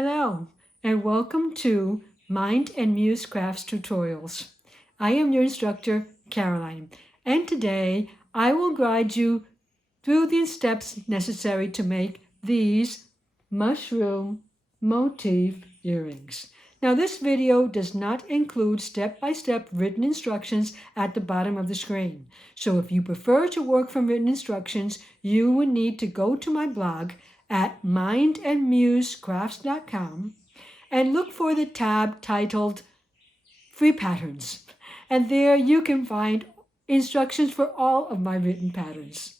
Hello, and welcome to Mind and Muse Crafts Tutorials. I am your instructor, Caroline, and today I will guide you through the steps necessary to make these mushroom motif earrings. Now, this video does not include step-by-step written instructions at the bottom of the screen. So if you prefer to work from written instructions, you would need to go to my blog at mindandmusecrafts.com and look for the tab titled Free Patterns. And there you can find instructions for all of my written patterns.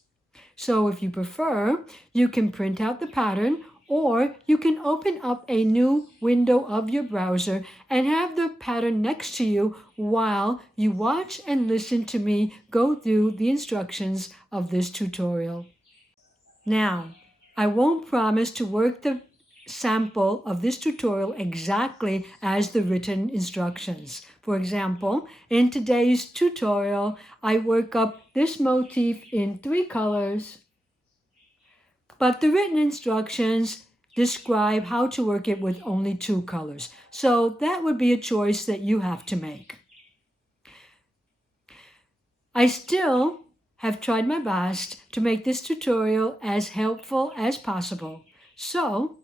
So if you prefer, you can print out the pattern, or you can open up a new window of your browser and have the pattern next to you while you watch and listen to me go through the instructions of this tutorial. Now, I won't promise to work the sample of this tutorial exactly as the written instructions. For example, in today's tutorial, I work up this motif in 3 colors, but the written instructions describe how to work it with only 2 colors. So that would be a choice that you have to make. I still have tried my best to make this tutorial as helpful as possible. So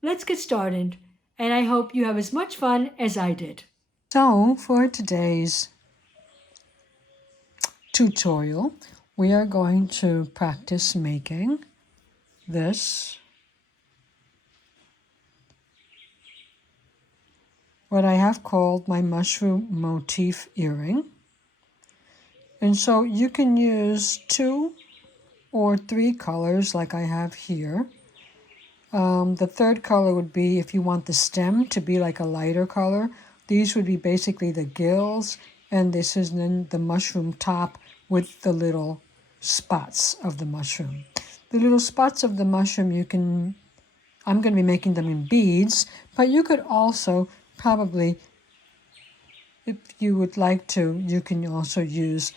let's get started, and I hope you have as much fun as I did. So for today's tutorial, we are going to practice making this, what I have called my mushroom motif earring. And so you can use 2 or 3 colors like I have here. The third color would be if you want the stem to be like a lighter color. These would be basically the gills, and this is then the mushroom top with the little spots of the mushroom. The little spots of the mushroom I'm going to be making them in beads, but you could also probably, if you would like to, you can also use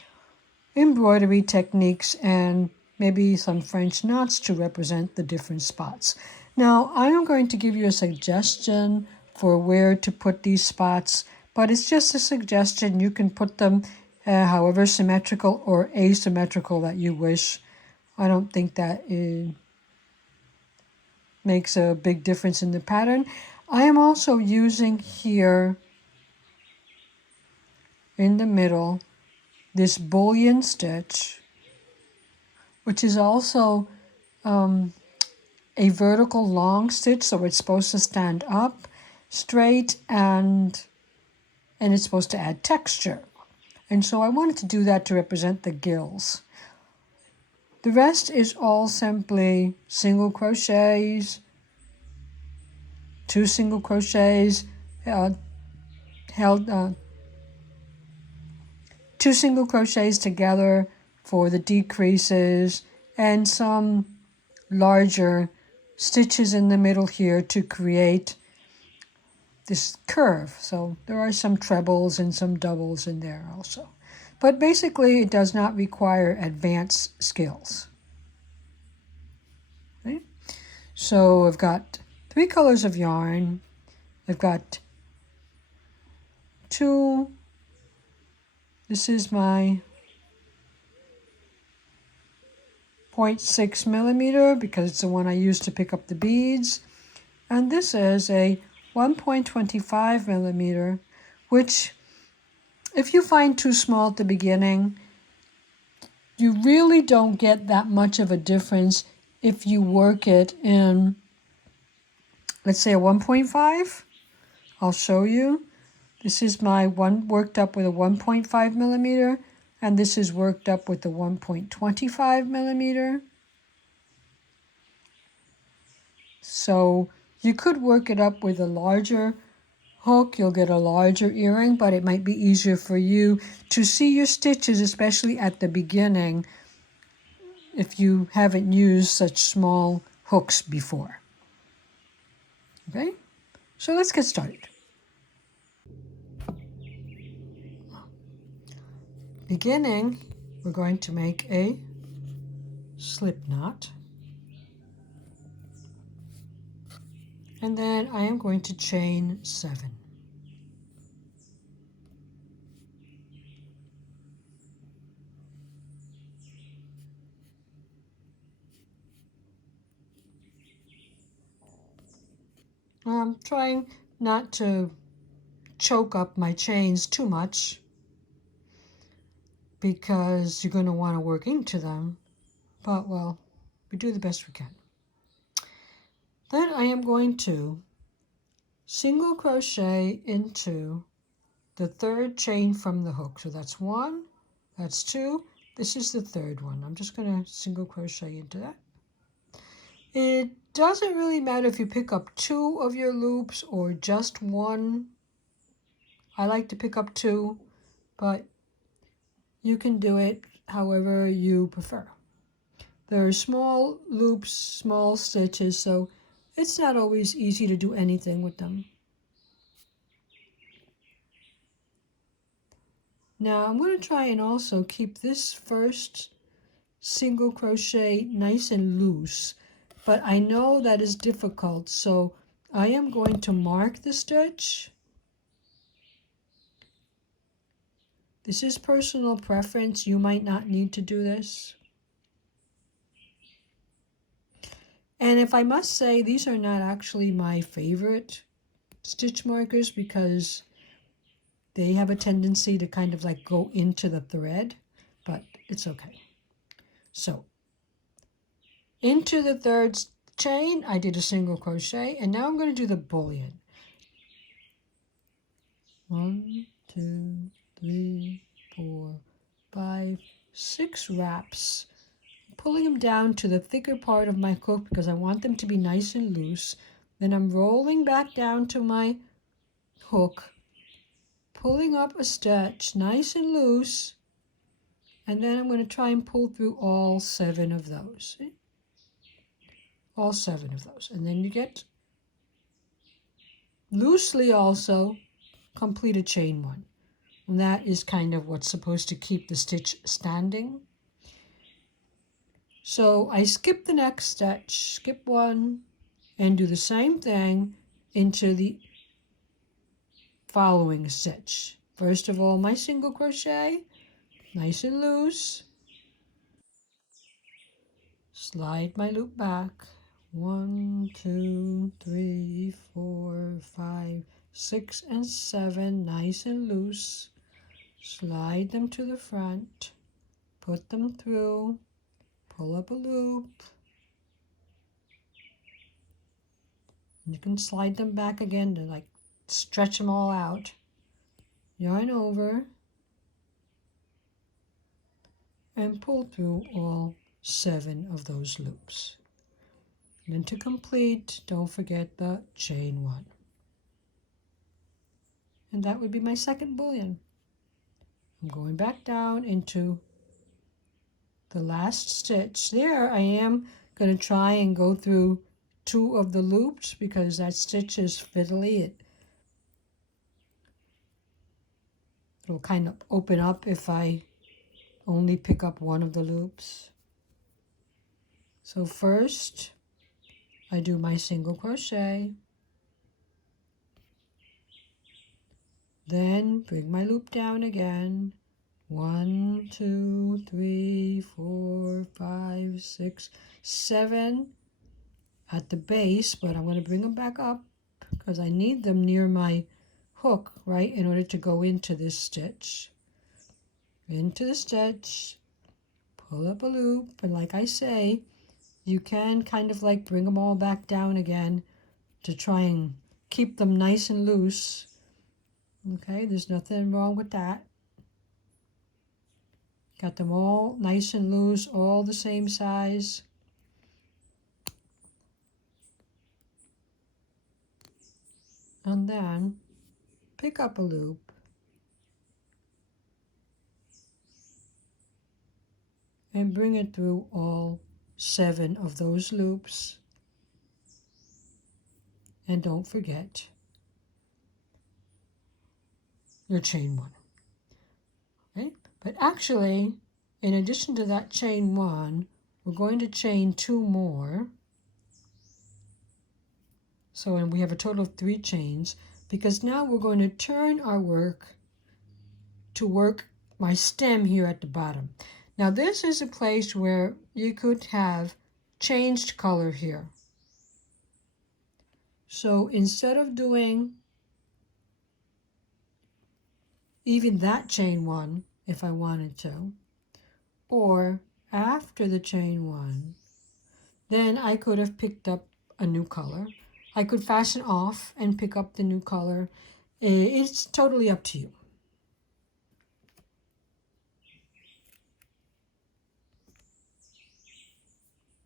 embroidery techniques and maybe some French knots to represent the different spots. Now, I am going to give you a suggestion for where to put these spots, but it's just a suggestion. You can put them however symmetrical or asymmetrical that you wish. I don't think that it makes a big difference in the pattern. I am also using here in the middle this bullion stitch, which is also a vertical long stitch, so it's supposed to stand up straight and it's supposed to add texture. And so I wanted to do that to represent the gills. The rest is all simply single crochets, 2 single crochets, 2 single crochets together for the decreases, and some larger stitches in the middle here to create this curve. So there are some trebles and some doubles in there also. But basically it does not require advanced skills. Okay? So I've got 3 colors of yarn. I've got 2. This is my 0.6 millimeter because it's the one I used to pick up the beads. And this is a 1.25 millimeter, which if you find too small at the beginning, you really don't get that much of a difference if you work it in, let's say, a 1.5. I'll show you. This is my one worked up with a 1.5 millimeter, and this is worked up with the 1.25 millimeter. So you could work it up with a larger hook. You'll get a larger earring, but it might be easier for you to see your stitches, especially at the beginning, if you haven't used such small hooks before. Okay, so let's get started. Beginning, we're going to make a slip knot. And then I am going to chain 7. I'm trying not to choke up my chains too much because you're going to want to work into them, but well, we do the best we can. Then I am going to single crochet into the 3rd chain from the hook. So that's 1, that's 2, this is the 3rd one. I'm just going to single crochet into that. It doesn't really matter if you pick up 2 of your loops or just 1. I like to pick up 2, but you can do it however you prefer. There are small loops, small stitches, so it's not always easy to do anything with them. Now I'm going to try and also keep this first single crochet nice and loose, but I know that is difficult, so I am going to mark the stitch. This is personal preference. You might not need to do this. And if I must say, these are not actually my favorite stitch markers because they have a tendency to kind of like go into the thread, but it's okay. So into the 3rd chain, I did a single crochet, and now I'm going to do the bullion. 1, 2, 3, 4, 5, 6 wraps. Pulling them down to the thicker part of my hook because I want them to be nice and loose. Then I'm rolling back down to my hook, pulling up a stitch nice and loose, and then I'm going to try and pull through all 7 of those. See? All 7 of those. And then you get loosely also complete a chain 1. And that is kind of what's supposed to keep the stitch standing. So I skip the next stitch, skip 1, and do the same thing into the following stitch. First of all, my single crochet, nice and loose. Slide my loop back. 1, 2, 3, 4, 5, 6, and 7, nice and loose. Slide them to the front, put them through, pull up a loop. You can slide them back again to like stretch them all out. Yarn over and pull through all 7 of those loops. And then to complete, don't forget the chain 1. And that would be my 2nd bullion. I'm going back down into the last stitch. There I am going to try and go through 2 of the loops because that stitch is fiddly. It'll kind of open up if I only pick up 1 of the loops. So first I do my single crochet, then bring my loop down again. 1, 2, 3, 4, 5, 6, 7 at the base, but I'm going to bring them back up because I need them near my hook, right, in order to go into this stitch. Into the stitch, pull up a loop, and like I say, you can kind of like bring them all back down again to try and keep them nice and loose. Okay, there's nothing wrong with that. Got them all nice and loose, all the same size. And then pick up a loop and bring it through all 7 of those loops. And don't forget your chain 1. Okay? But actually, in addition to that chain 1, we're going to chain 2 more. So and we have a total of 3 chains, because now we're going to turn our work to work my stem here at the bottom. Now this is a place where you could have changed color here. So instead of doing even that chain 1, if I wanted to, or after the chain 1, then I could have picked up a new color. I could fasten off and pick up the new color. It's totally up to you.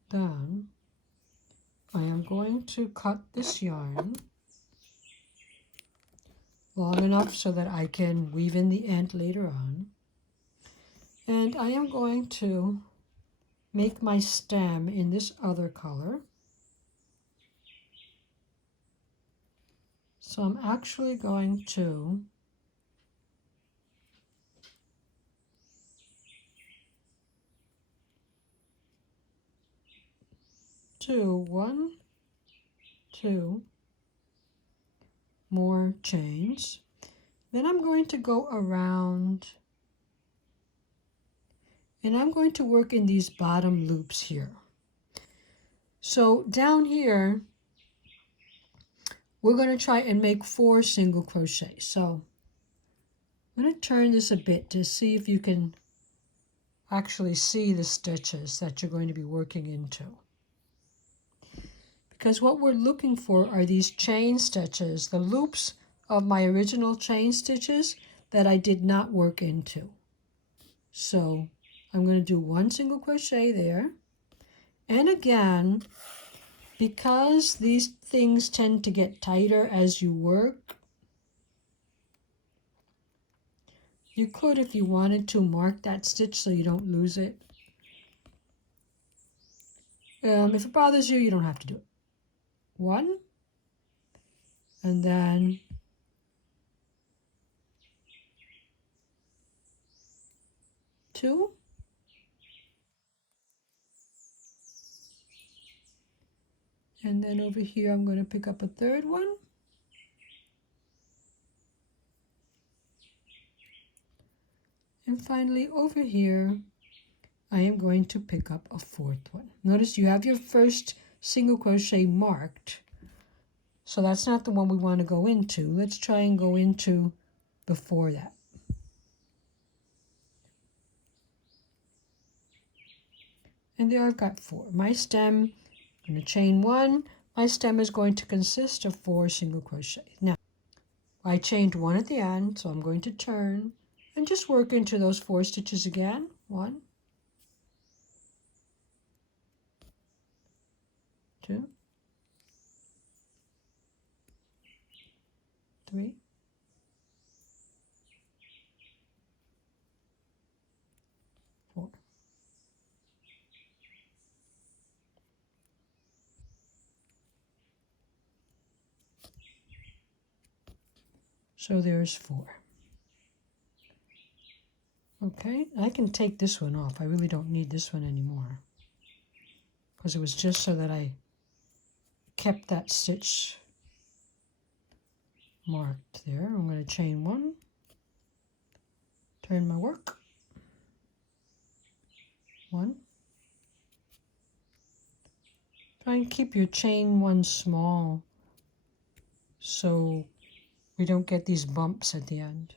Then I am going to cut this yarn long enough so that I can weave in the end later on. And I am going to make my stem in this other color. So I'm actually going to do 1, 2 more chains. Then I'm going to go around and I'm going to work in these bottom loops here. So down here, we're going to try and make 4 single crochets. So I'm going to turn this a bit to see if you can actually see the stitches that you're going to be working into. Because what we're looking for are these chain stitches, the loops of my original chain stitches that I did not work into. So I'm going to do 1 single crochet there. And again, because these things tend to get tighter as you work, you could, if you wanted to, mark that stitch so you don't lose it. If it bothers you, you don't have to do it. 1, and then 2, and then over here I'm going to pick up a 3rd one, and finally over here I am going to pick up a 4th one. Notice you have your first single crochet marked, so that's not the one we want to go into. Let's try and go into before that. And there I've got 4. My stem, I'm going to chain 1. My stem is going to consist of 4 single crochets. Now, I chained 1 at the end, so I'm going to turn and just work into those 4 stitches again. 1, 2, 3, 4. So there's 4. Okay, I can take this one off. I really don't need this one anymore, because it was just so that I kept that stitch marked there. I'm going to chain 1, turn my work, 1. Try and keep your chain 1 small so we don't get these bumps at the end.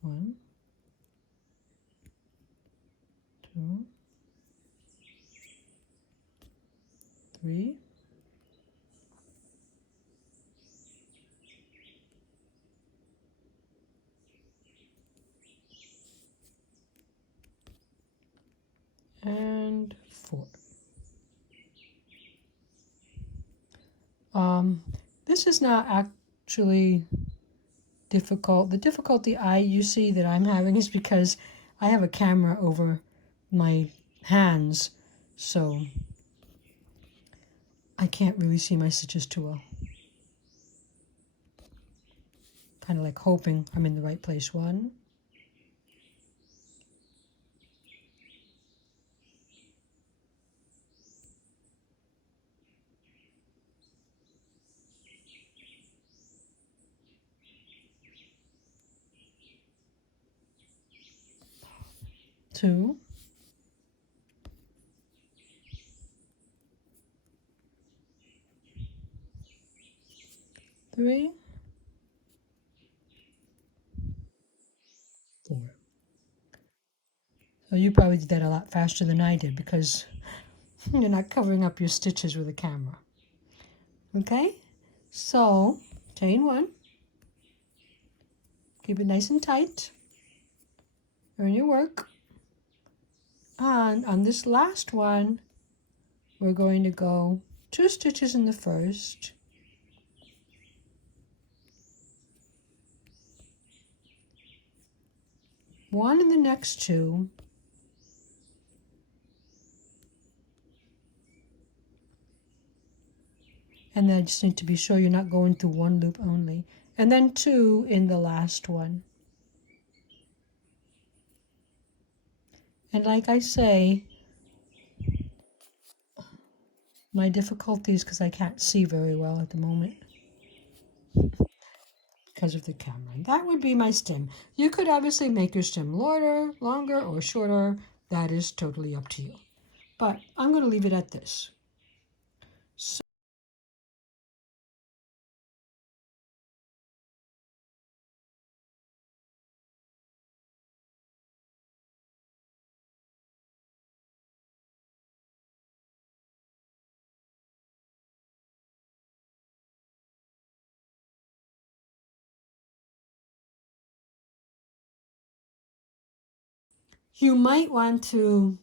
1, 2, 3, 4. This is not actually difficult. The difficulty you see that I'm having is because I have a camera over my hands, so I can't really see my stitches too well. Kind of like hoping I'm in the right place. 1, 2, 3, 4. So you probably did that a lot faster than I did because you're not covering up your stitches with a camera. Okay, so chain 1, keep it nice and tight, earn your work, and on this last one we're going to go 2 stitches in the first, 1 in the next 2, and then I just need to be sure you're not going through 1 loop only, and then 2 in the last one. And like I say, my difficulty is because I can't see very well at the moment because of the camera. And that would be my stem. You could obviously make your stem longer or shorter. That is totally up to you. But I'm going to leave it at this. You might want to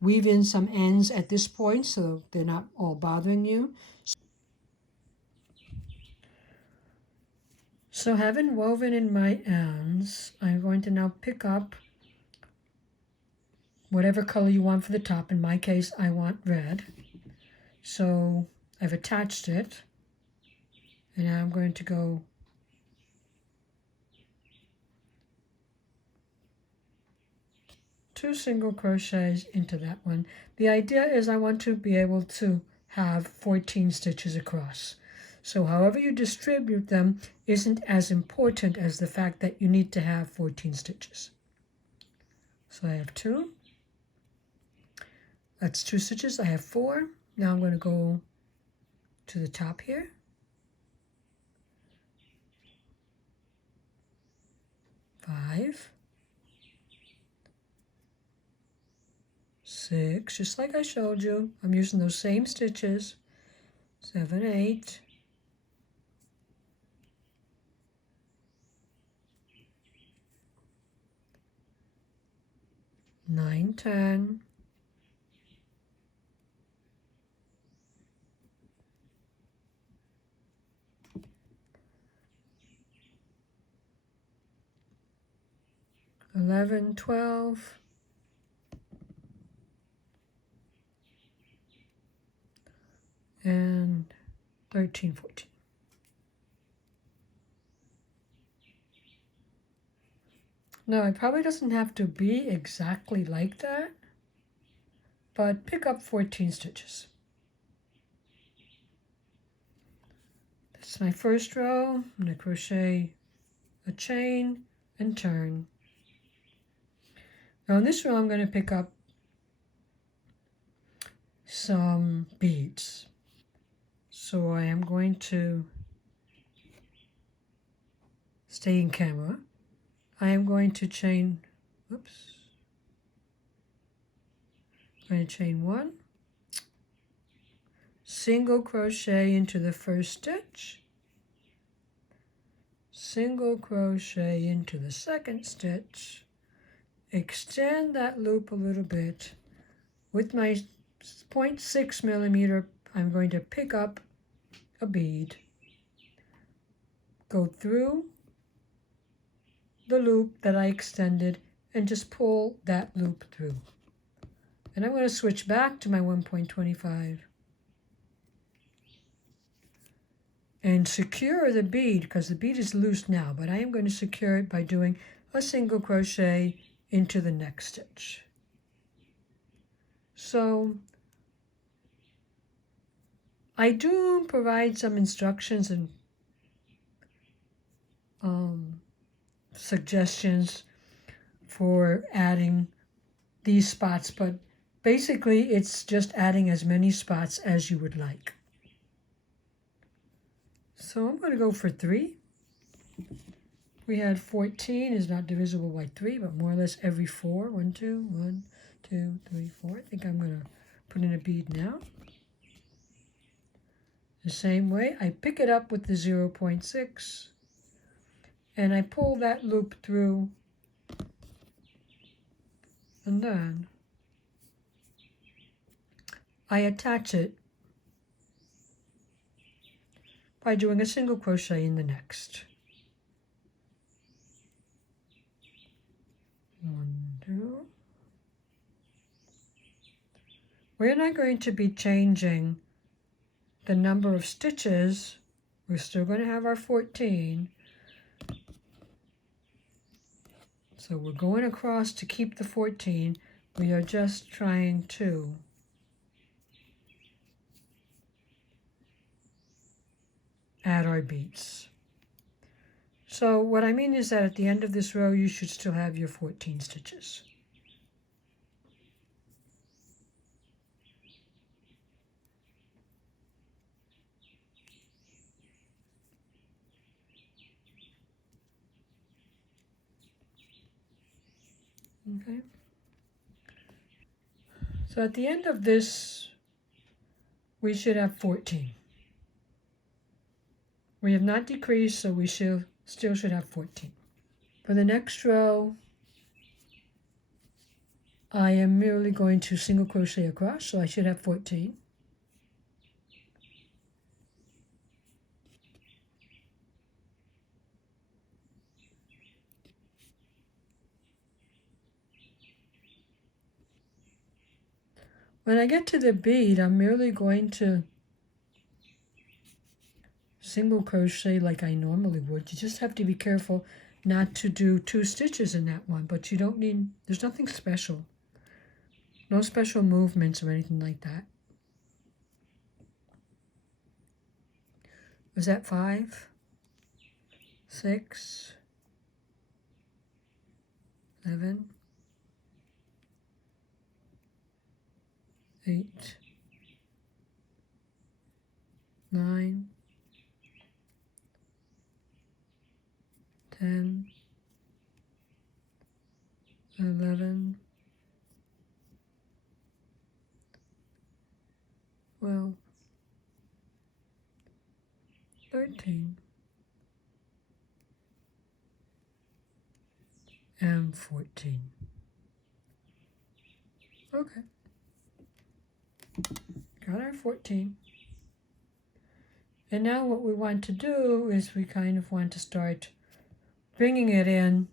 weave in some ends at this point so they're not all bothering you. So having woven in my ends, I'm going to now pick up whatever color you want for the top. In my case, I want red. So I've attached it, and now I'm going to go two single crochets into that one. The idea is I want to be able to have 14 stitches across. So however you distribute them isn't as important as the fact that you need to have 14 stitches. So I have 2. That's 2 stitches. I have 4. Now I'm going to go to the top here. 5, 6, just like I showed you. I'm using those same stitches. 7, 8, 9, 10, 11, 12, and 13, 14. Now, it probably doesn't have to be exactly like that, but pick up 14 stitches. That's my first row. I'm going to crochet a chain and turn. Now in this row, I'm going to pick up some beads. So I am going to stay in camera. I am going to chain, oops, I'm going to chain 1, single crochet into the first stitch, single crochet into the second stitch, extend that loop a little bit. With my 0.6 millimeter, I'm going to pick up a bead, go through the loop that I extended, and just pull that loop through. And I'm going to switch back to my 1.25 and secure the bead, because the bead is loose now, but I am going to secure it by doing a single crochet into the next stitch. So I do provide some instructions and suggestions for adding these spots, but basically it's just adding as many spots as you would like. So I'm going to go for 3. We had 14 is not divisible by 3, but more or less every 4. 1, 2, 1, 2, 3, 4. I think I'm going to put in a bead now. The same way, I pick it up with the 0.6 and I pull that loop through, and then I attach it by doing a single crochet in the next. 1, 2. We're not going to be changing the number of stitches. We're still going to have our 14. So we're going across to keep the 14. We are just trying to add our beads. So what I mean is that at the end of this row, you should still have your 14 stitches. Okay. So at the end of this, we should have 14. We have not decreased, so we still should have 14. For the next row, I am merely going to single crochet across, so I should have 14. When I get to the bead, I'm merely going to single crochet like I normally would. You just have to be careful not to do 2 stitches in that one, but you don't need, there's nothing special. No special movements or anything like that. Was that 5, 6, 7, 8, 9, 10, 11, 12, 13, and 14. Okay. Got our 14. And now what we want to do is we kind of want to start bringing it in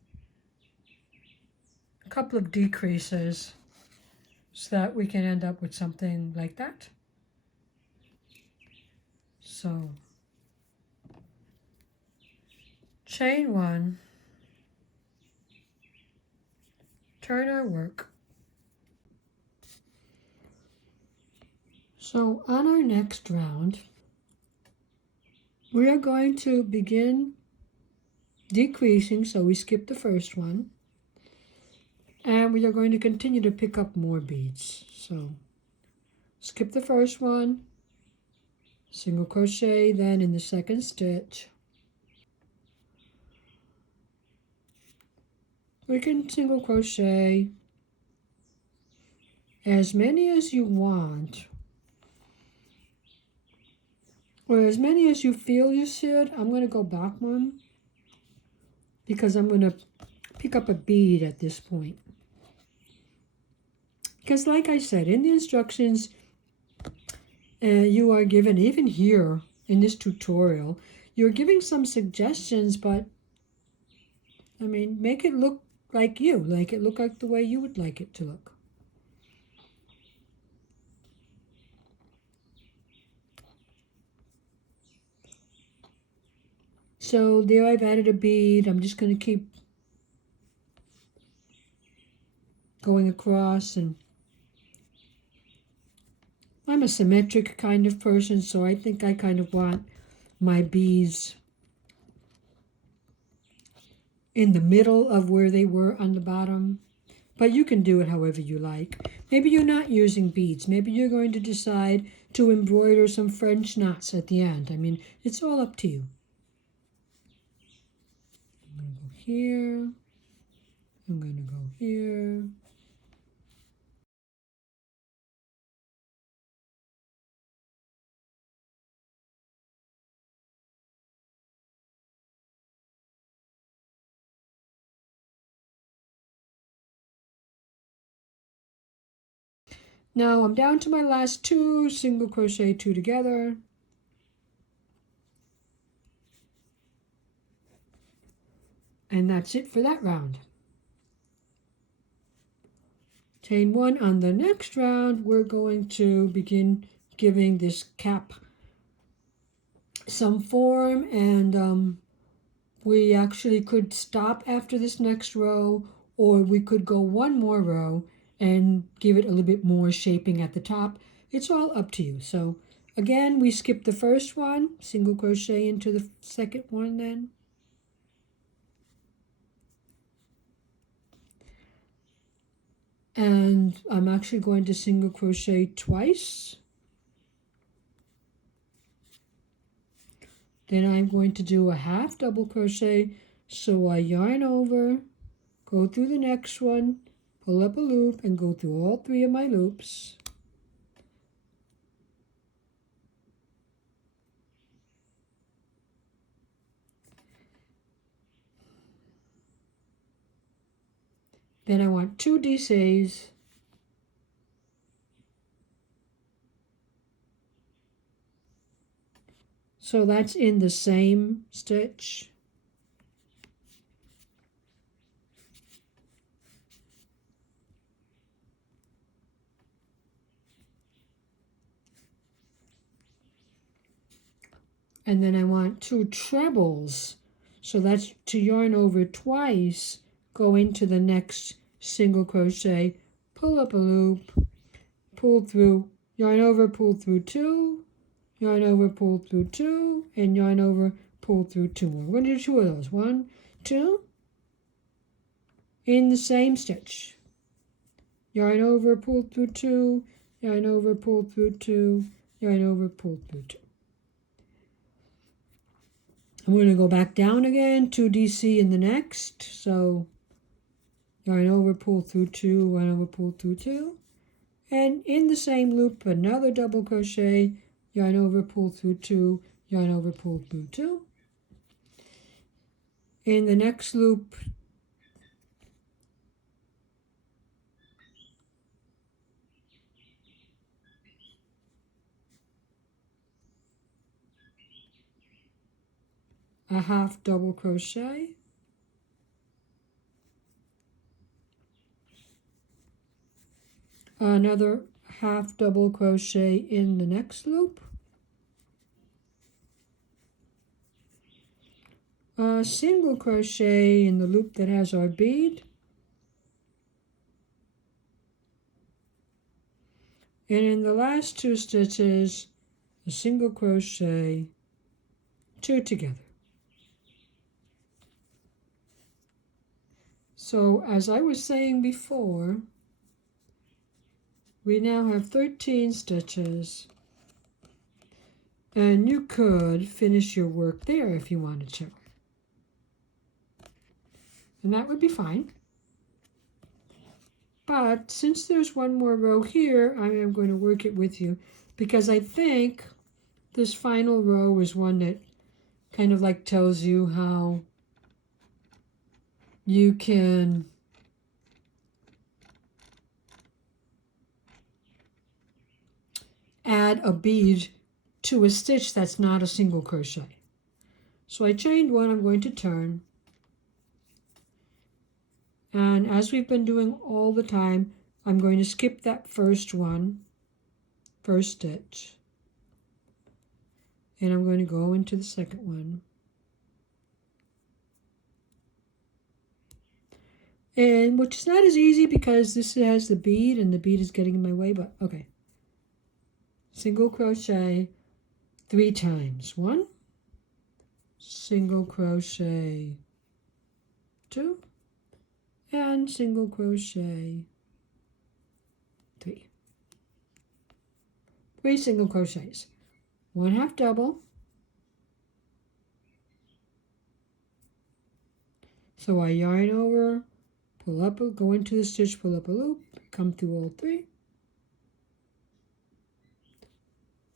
a couple of decreases so that we can end up with something like that. So chain 1, turn our work. So on our next round, we are going to begin decreasing, so we skip the first one, and we are going to continue to pick up more beads. So skip the first one, single crochet, then in the second stitch, we can single crochet as many as you want, or as many as you feel you should. I'm going to go back one because I'm going to pick up a bead at this point. Because like I said, in the instructions, you are given, even here in this tutorial, you're giving some suggestions, but I mean, make it look like you, like it look like the way you would like it to look. So there I've added a bead. I'm just going to keep going across, and I'm a symmetric kind of person, so I think I kind of want my beads in the middle of where they were on the bottom. but you can do it however you like. Maybe you're not using beads. Maybe you're going to decide to embroider some French knots at the end. I mean, it's all up to you. I'm going to go here. I'm going to go here. Now I'm down to my last 2, single crochet 2 together. And that's it for that round. Chain 1 on the next round. We're going to begin giving this cap some form, and we actually could stop after this next row, or we could go one more row and give it a little bit more shaping at the top. It's all up to you. So again, we skip the first one, single crochet into the second one then. And I'm actually going to single crochet twice. Then I'm going to do a half double crochet. So I yarn over, go through the next one, pull up a loop, and go through all 3 of my loops. Then I want 2 glissés. So that's in the same stitch. And then I want 2 trebles. So that's to yarn over twice, go into the next single crochet, pull up a loop, pull through, yarn over, pull through 2, yarn over, pull through 2, and yarn over, pull through 2 more. We're going to do 2 of those. 1, 2, in the same stitch. Yarn over, pull through 2, yarn over, pull through 2, yarn over, pull through 2. I'm going to go back down again, 2 DC in the next. So yarn over, pull through 2, yarn over, pull through 2. And in the same loop, another double crochet, yarn over, pull through 2, yarn over, pull through 2. In the next loop, a half double crochet, another half double crochet in the next loop, a single crochet in the loop that has our bead, and in the last 2 stitches, a single crochet, 2 together. So as I was saying before, we now have 13 stitches, and you could finish your work there if you wanted to. And that would be fine. But since there's one more row here, I am going to work it with you, because I think this final row is one that kind of like tells you how you can add a bead to a stitch that's not a single crochet. So I chained 1, I'm going to turn. And as we've been doing all the time, I'm going to skip that first stitch. And I'm going to go into the second one. And which is not as easy because this has the bead and the bead is getting in my way, but okay. Single crochet 3 times. 1, single crochet 2, and single crochet 3. 3 single crochets, 1 half double. So I yarn over, pull up, go into the stitch, pull up a loop, come through all 3.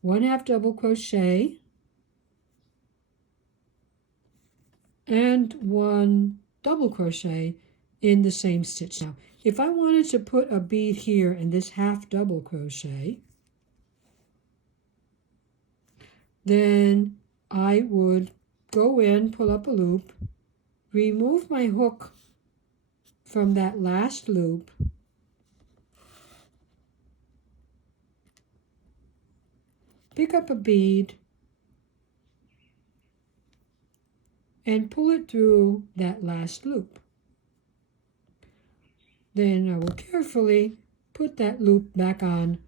1 half double crochet and 1 double crochet in the same stitch. Now, if I wanted to put a bead here in this half double crochet, then I would go in, pull up a loop, remove my hook from that last loop, pick up a bead, and pull it through that last loop. Then I will carefully put that loop back on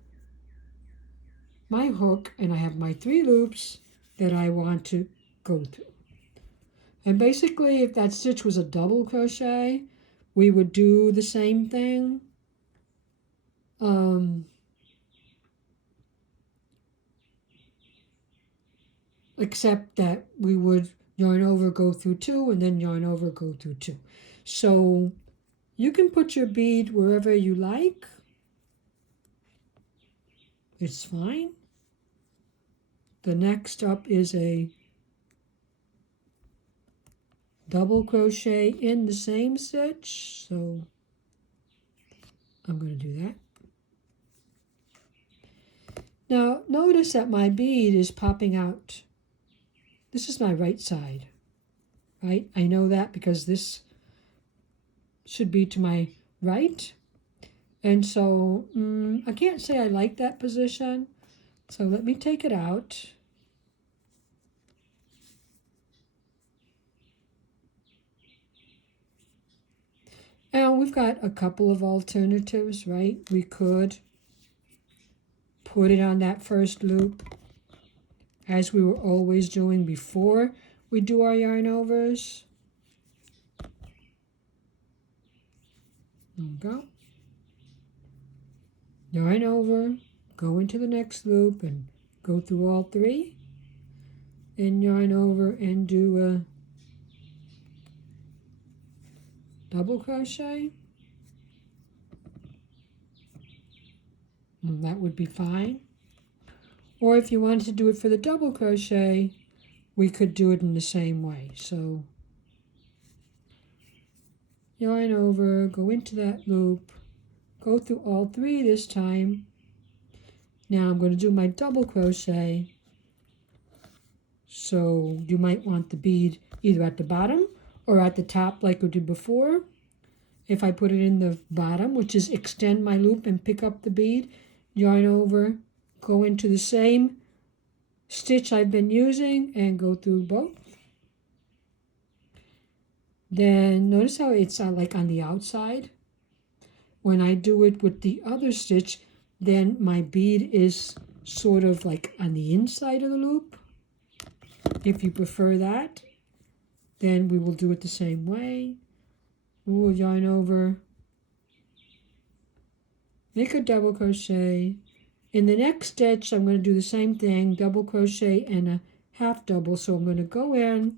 my hook, and I have my 3 loops that I want to go through. And basically, if that stitch was a double crochet, we would do the same thing. Except that we would yarn over, go through 2, and then yarn over, go through 2. So you can put your bead wherever you like. It's fine. The next up is a double crochet in the same stitch, so I'm going to do that. Now notice that my bead is popping out. This is my right side, right? I know that because this should be to my right. And so I can't say I like that position. So let me take it out. And we've got a couple of alternatives, right? We could put it on that first loop, as we were always doing before we do our yarn overs. There we go. Yarn over, go into the next loop and go through all 3, and yarn over and do a double crochet. And that would be fine. Or if you wanted to do it for the double crochet, we could do it in the same way. So yarn over, go into that loop, go through all 3 this time. Now I'm going to do my double crochet. So you might want the bead either at the bottom or at the top like we did before. If I put it in the bottom, which is extend my loop and pick up the bead, yarn over, go into the same stitch I've been using and go through both. Then notice how it's like on the outside. When I do it with the other stitch, then my bead is sort of like on the inside of the loop. If you prefer that, then we will do it the same way. We'll yarn over, make a double crochet. In the next stitch, I'm going to do the same thing, double crochet and a half double. So I'm going to go in,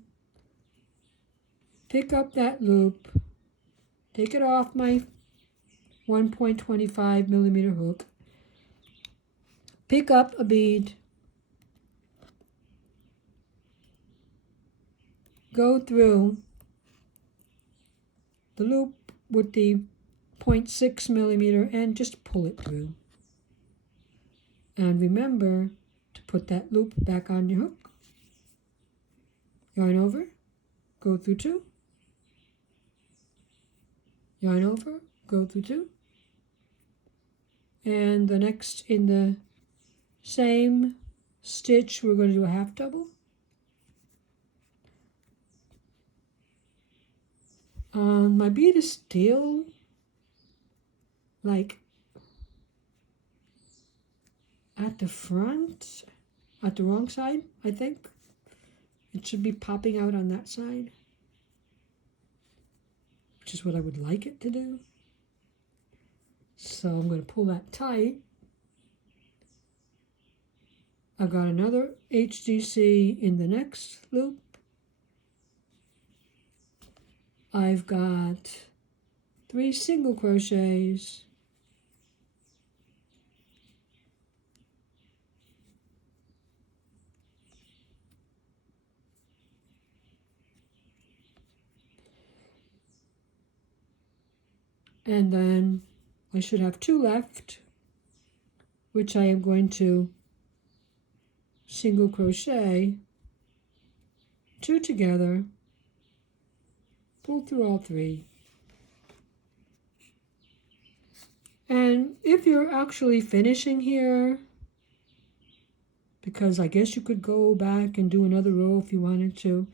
pick up that loop, take it off my 1.25 millimeter hook, pick up a bead, go through the loop with the 0.6 millimeter and just pull it through. And remember to put that loop back on your hook. Yarn over, go through 2. Yarn over, go through 2. And the next in the same stitch, we're going to do a half double. My bead is still like at the front, at the wrong side, I think. It should be popping out on that side. which is what I would like it to do. So I'm going to pull that tight. I've got another HDC in the next loop. I've got 3 single crochets. And then I should have 2 left, which I am going to single crochet 2 together, pull through all 3. And if you're actually finishing here, because I guess you could go back and do another row if you wanted to,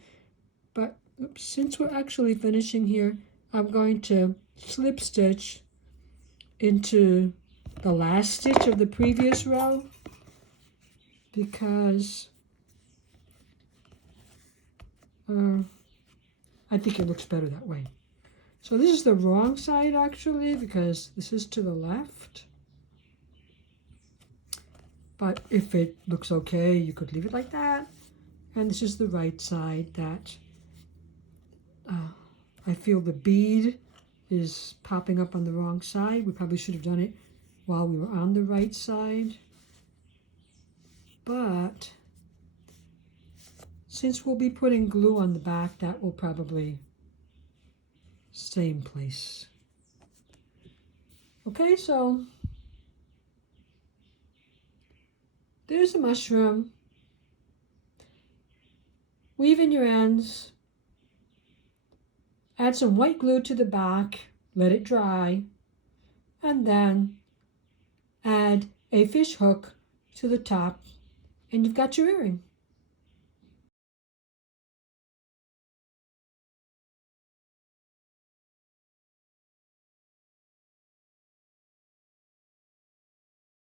but since we're actually finishing here, I'm going to slip stitch into the last stitch of the previous row, because I think it looks better that way. So this is the wrong side actually, because this is to the left. But if it looks okay, you could leave it like that. And this is the right side that I feel the bead is popping up on the wrong side. We probably should have done it while we were on the right side. But since we'll be putting glue on the back, that will probably stay in place. Okay, so there's a mushroom. Weave in your ends. Add some white glue to the back, let it dry, and then add a fish hook to the top, and you've got your earring.